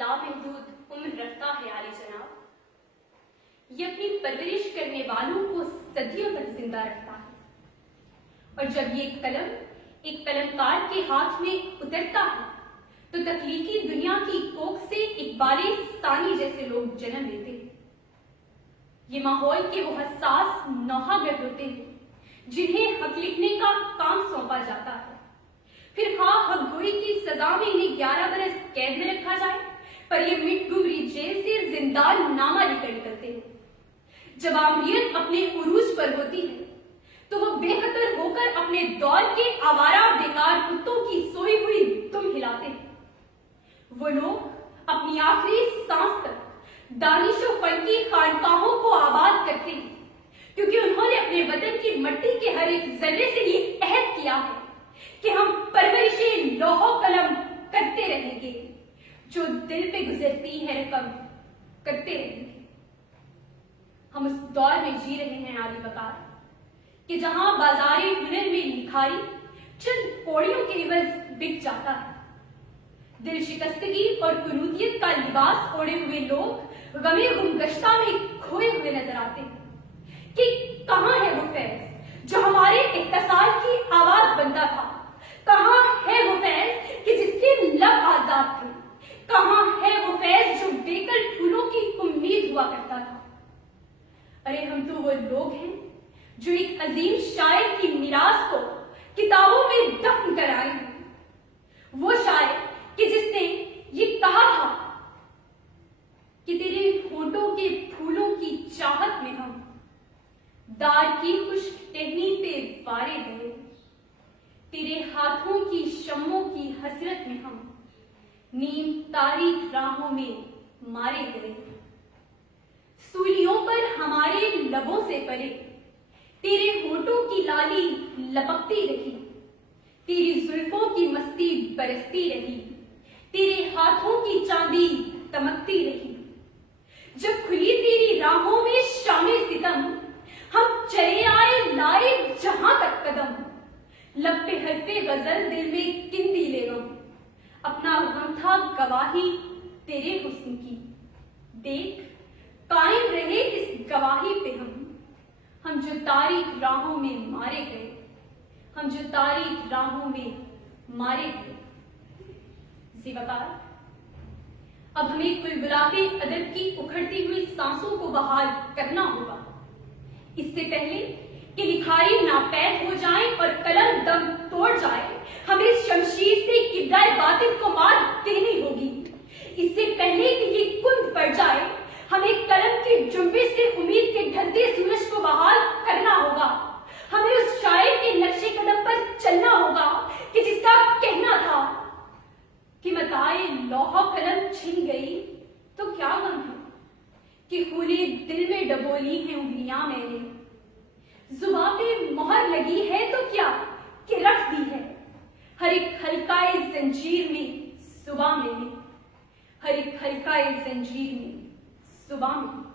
لامحدود عمر رکھتا ہے عالی جناب. یہ اپنی پرورش کرنے والوں کو صدیوں تک زندہ رکھتا ہے. اور جب یہ قلم ایک قلمکار کے ہاتھ میں اترتا ہے تو تخلیقی دنیا کی کوکھ سے اقبال ثانی جیسے لوگ جنم لیتے ہیں. یہ ماحول کے وہ حساس نوحہ گر ہوتے ہیں جنہیں حق لکھنے کا کام سونپا جاتا ہے. پھر خواہ حق گوئی کی سزا میں انہیں 11 برس قید میں رکھا جائے پر یہ مٹگوری جیل سے زندان نامہ لے کر نکلتے ہیں. جب آمریت اپنے عروج پر ہوتی ہے تو وہ بے خطر ہو کر اپنے دور کے آوارہ بیکار کتوں کی سوئی ہوئی دم ہلاتے ہیں. وہ لوگ اپنی آخری سانس تک دانش و فن کی خانقاہوں کو آباد کرتے ہیں کیونکہ انہوں نے اپنے وطن کی مٹی کے ہر ایک ذرے سے یہ عہد کیا ہے کہ ہم پرورش لوح و قلم کرتے رہیں گے. جو دل پہ گزرتی ہے رقم کرتے رہیں گے. ہم اس دور میں جی رہے ہیں عالی وقار کہ جہاں بازار ہنر میں لکھائی چند کوڑیوں کے عوض بک جاتا ہے. دل شکستگی اور قنوتیت کا لباس اوڑے ہوئے لوگ غم گمگشتہ میں کھوئے ہوئے نظر آتے ہیں کہ کہاں ہے وہ فیض جو ہمارے اتصال کی آواز بنتا تھا. کہاں ہے وہ فیض کہ جس کے لب آزاد تھے. کہاں ہے وہ فیض جو بے کل پھولوں کی امید ہوا کرتا تھا. ارے ہم تو وہ لوگ ہیں جو ایک عظیم شاعر کی میراث کو کتابوں میں دفن کر آئے ہیں. وہ شاعر کہ جس نے یہ کہا تھا کہ تیرے ہونٹوں کے پھولوں کی چاہت میں ہم دار کی خشک ٹہنی پہ وارے گئے. تیرے ہاتھوں کی شموں کی حسرت میں ہم نیم تاریک راہوں میں مارے گئے. سولیوں پر ہمارے لبوں سے پرے تیرے ہونٹوں کی لالی لپکتی رہی. تیری زلفوں کی مستی برستی رہی. تیرے ہاتھوں کی چاندی تمکتی رہی. جب کھلی تیری راہوں میں شام ستم ہم چلے آئے لائے جہاں تک قدم. لب پہ حرف غزل دل میں کندی لے غم. اپنا غم تھا گواہی تیرے حسن کی. دیکھ قائم رہے اس گواہی پہ ہم جو تاریک راہوں میں مارے گئے. ہم جو تاریک راہوں میں مارے گئے. ذی وقار اب ہمیں کل بلا کے ادب کی اکھڑتی ہوئی سانسوں کو بحال کرنا ہوگا. اس سے پہلے کہ لکھائی ناپید ہو جائیں اور قلم دم توڑ جائے ہمیں اس شمشیر سے کبرائے باطن کو مار دینی ہوگی. اس سے پہلے کہ یہ کند پڑ جائے ہمیں قلم کی جنبش سے امید کے ڈھلتے سورج کو بحال کرنا ہوگا. ہمیں اس شاعر کے نقش قدم پر چلنا ہوگا کہ جس کا کہنا تھا کہ متاع لوح و قلم چھن گئی تو کیا غم ہے کہ خونِ دل میں ڈبولی ہیں انگلیاں میں نے. زباں پہ مہر لگی ہے تو کیا کہ رکھ دی ہے ہر ایک حلقۂ زنجیر میں صبح میں نے. ہر ایک حلقۂ زنجیر میں صبح میں.